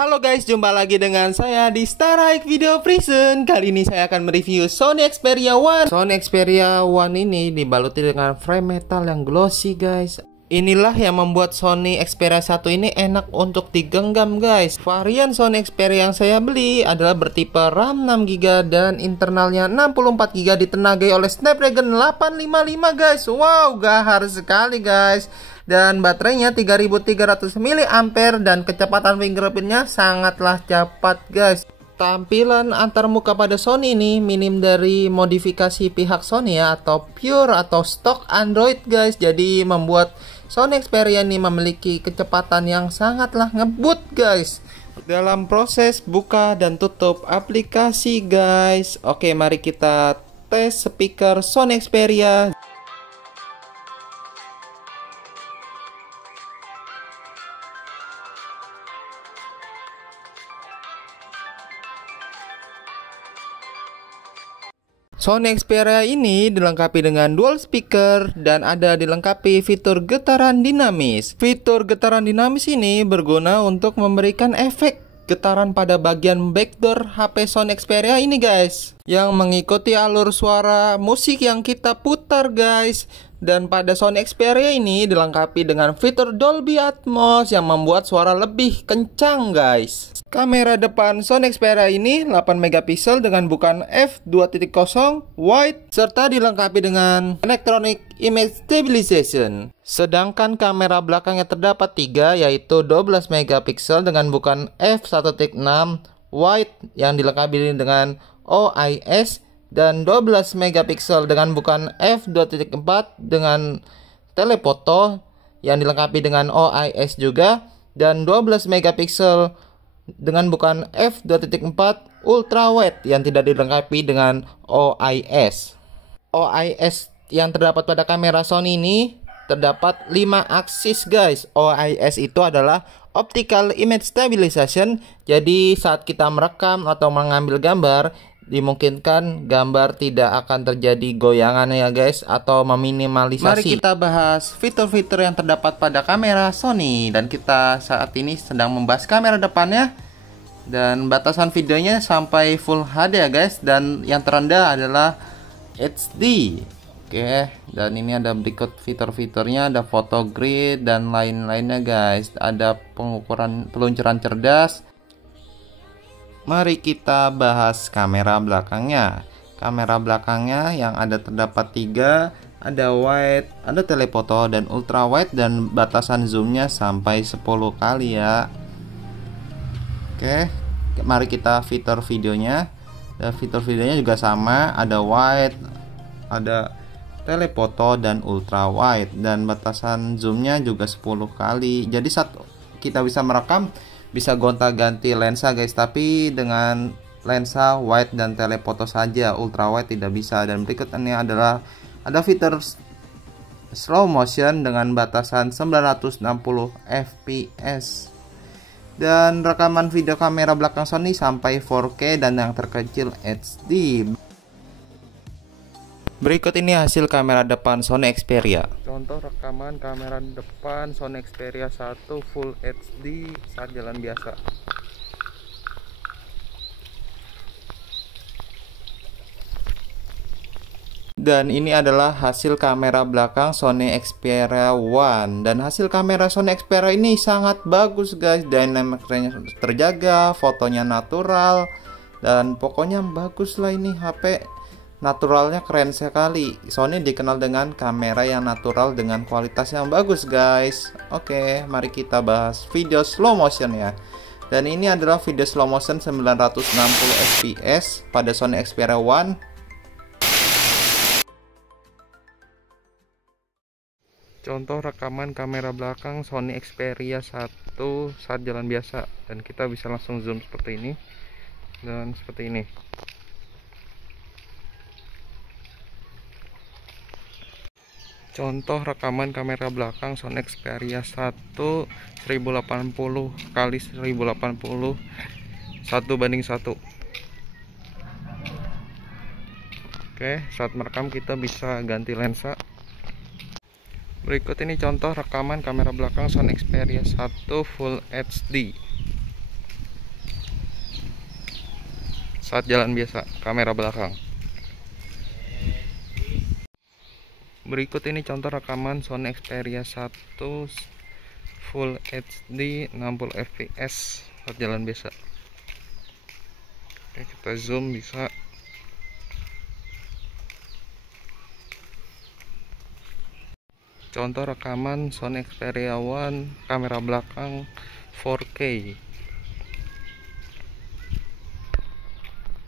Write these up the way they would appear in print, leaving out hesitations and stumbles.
Halo guys, jumpa lagi dengan saya di Starhike Video Prison. Kali ini saya akan mereview Sony Xperia One. Sony Xperia One ini dibaluti dengan frame metal yang glossy guys. Inilah yang membuat Sony Xperia 1 ini enak untuk digenggam guys. Varian Sony Xperia yang saya beli adalah bertipe RAM 6GB dan internalnya 64GB, ditenagai oleh Snapdragon 855 guys. Wow, gahar sekali guys. Dan baterainya 3300 mAh dan kecepatan fingerprintnya sangatlah cepat guys. Tampilan antarmuka pada Sony ini minim dari modifikasi pihak Sony ya, atau pure atau stock Android guys. Jadi membuat Sony Xperia ini memiliki kecepatan yang sangatlah ngebut guys dalam proses buka dan tutup aplikasi guys. Oke, mari kita tes speaker Sony Xperia. Sony Xperia ini dilengkapi dengan dual speaker dan ada dilengkapi fitur getaran dinamis. Fitur getaran dinamis ini berguna untuk memberikan efek getaran pada bagian backdoor HP Sony Xperia ini guys, yang mengikuti alur suara musik yang kita putar guys. Dan pada Sony Xperia ini dilengkapi dengan fitur Dolby Atmos yang membuat suara lebih kencang guys. Kamera depan Sony Xperia ini 8MP dengan bukaan f2.0 wide serta dilengkapi dengan Electronic Image Stabilization. Sedangkan kamera belakangnya terdapat 3, yaitu 12MP dengan bukaan f1.6 wide yang dilengkapi dengan OIS dan 12MP dengan bukaan f2.4 dengan telefoto yang dilengkapi dengan OIS juga, dan 12MP dengan bukaan f2.4 ultra wide yang tidak dilengkapi dengan OIS. OIS yang terdapat pada kamera Sony ini terdapat 5 aksis guys. OIS itu adalah Optical Image Stabilization. Jadi saat kita merekam atau mengambil gambar, dimungkinkan gambar tidak akan terjadi goyangan ya guys, atau meminimalisasi. Mari kita bahas fitur-fitur yang terdapat pada kamera Sony. Dan kita saat ini sedang membahas kamera depannya. Dan batasan videonya sampai Full HD ya guys. Dan yang terendah adalah HD. Oke, dan ini ada berikut fitur-fiturnya. Ada photo grid dan lain-lainnya guys. Ada pengukuran peluncuran cerdas. Mari kita bahas kamera belakangnya. Kamera belakangnya yang ada terdapat 3, ada wide, ada telefoto dan ultra wide, dan batasan zoomnya sampai 10 kali ya. Oke, mari kita fitur videonya. Dan fitur videonya juga sama, ada wide, ada telefoto dan ultra wide, dan batasan zoomnya juga 10 kali. Jadi saat kita bisa merekam, bisa gonta-ganti lensa guys, tapi dengan lensa wide dan telefoto saja, ultra wide tidak bisa. Dan berikut ini adalah ada fitur slow motion dengan batasan 960 fps. Dan rekaman video kamera belakang Sony sampai 4K dan yang terkecil HD. Berikut ini hasil kamera depan Sony Xperia. Contoh rekaman kamera depan Sony Xperia 1 Full HD saat jalan biasa. Dan ini adalah hasil kamera belakang Sony Xperia One. Dan hasil kamera Sony Xperia ini sangat bagus guys. Dynamic range terjaga, fotonya natural, dan pokoknya bagus lah ini HP. Naturalnya keren sekali. Sony dikenal dengan kamera yang natural dengan kualitas yang bagus guys. Oke, mari kita bahas video slow motion ya. Dan ini adalah video slow motion 960 fps pada Sony Xperia One. Contoh rekaman kamera belakang Sony Xperia 1 saat jalan biasa. Dan kita bisa langsung zoom seperti ini dan seperti ini. Contoh rekaman kamera belakang Sony Xperia 1 1080 kali 1080 1:1. Oke, saat merekam kita bisa ganti lensa. Berikut ini contoh rekaman kamera belakang Sony Xperia 1 Full HD. saat jalan biasa, kamera belakang. Berikut ini contoh rekaman Sony Xperia 1 Full HD 60 fps saat jalan biasa. Oke, kita zoom bisa. Contoh rekaman Sony Xperia 1 kamera belakang 4K.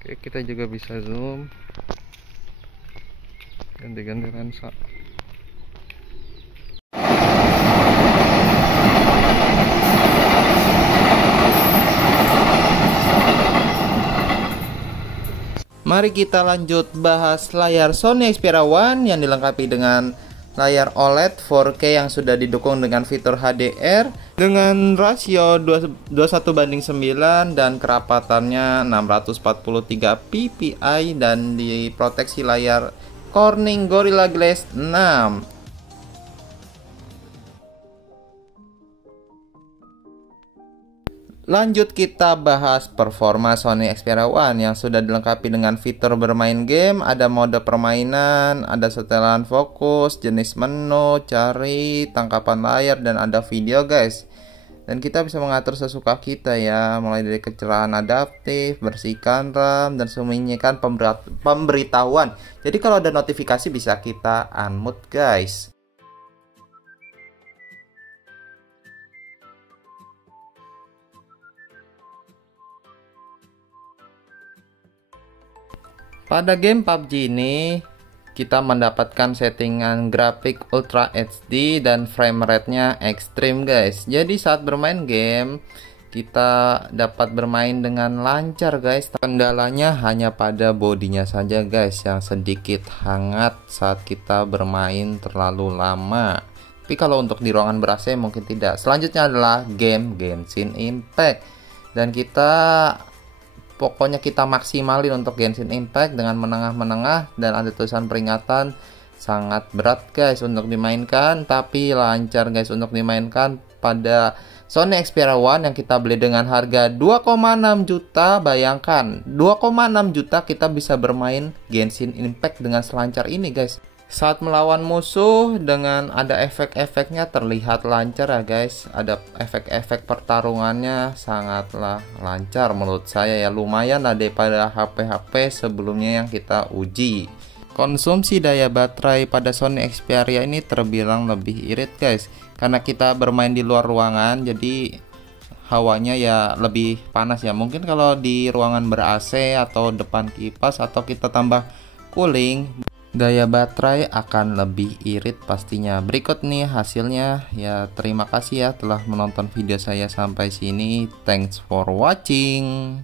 Oke, kita juga bisa zoom, ganti-ganti lensa. Mari kita lanjut bahas layar Sony Xperia 1 yang dilengkapi dengan layar OLED 4K yang sudah didukung dengan fitur HDR dengan rasio 21:9 dan kerapatannya 643 ppi dan diproteksi layar Corning Gorilla Glass 6. Lanjut kita bahas performa Sony Xperia 1 yang sudah dilengkapi dengan fitur bermain game, ada mode permainan, ada setelan fokus, jenis menu, cari, tangkapan layar, dan ada video guys. Dan kita bisa mengatur sesuka kita ya, mulai dari kecerahan adaptif, bersihkan RAM, dan sembunyikan pemberitahuan. Jadi kalau ada notifikasi bisa kita unmute guys. Pada game PUBG ini kita mendapatkan settingan grafik Ultra HD dan frame rate-nya ekstrim guys. Jadi saat bermain game kita dapat bermain dengan lancar guys. Kendalanya hanya pada bodinya saja guys yang sedikit hangat saat kita bermain terlalu lama. Tapi kalau untuk di ruangan ber-AC mungkin tidak. Selanjutnya adalah game Genshin Impact. Dan pokoknya kita maksimalin untuk Genshin Impact dengan menengah-menengah dan ada tulisan peringatan sangat berat guys untuk dimainkan tapi lancar guys untuk dimainkan pada Sony Xperia 1 yang kita beli dengan harga 2,6 juta. Bayangkan 2,6 juta kita bisa bermain Genshin Impact dengan selancar ini guys. Saat melawan musuh dengan ada efek-efeknya terlihat lancar ya guys. Ada efek-efek pertarungannya sangatlah lancar menurut saya ya. Lumayan lah daripada HP-HP sebelumnya yang kita uji. Konsumsi daya baterai pada Sony Xperia ini terbilang lebih irit guys. Karena kita bermain di luar ruangan jadi hawanya ya lebih panas ya. Mungkin kalau di ruangan ber-AC atau depan kipas atau kita tambah cooling, daya baterai akan lebih irit pastinya. Berikut nih hasilnya ya. Terima kasih ya telah menonton video saya sampai sini. Thanks for watching.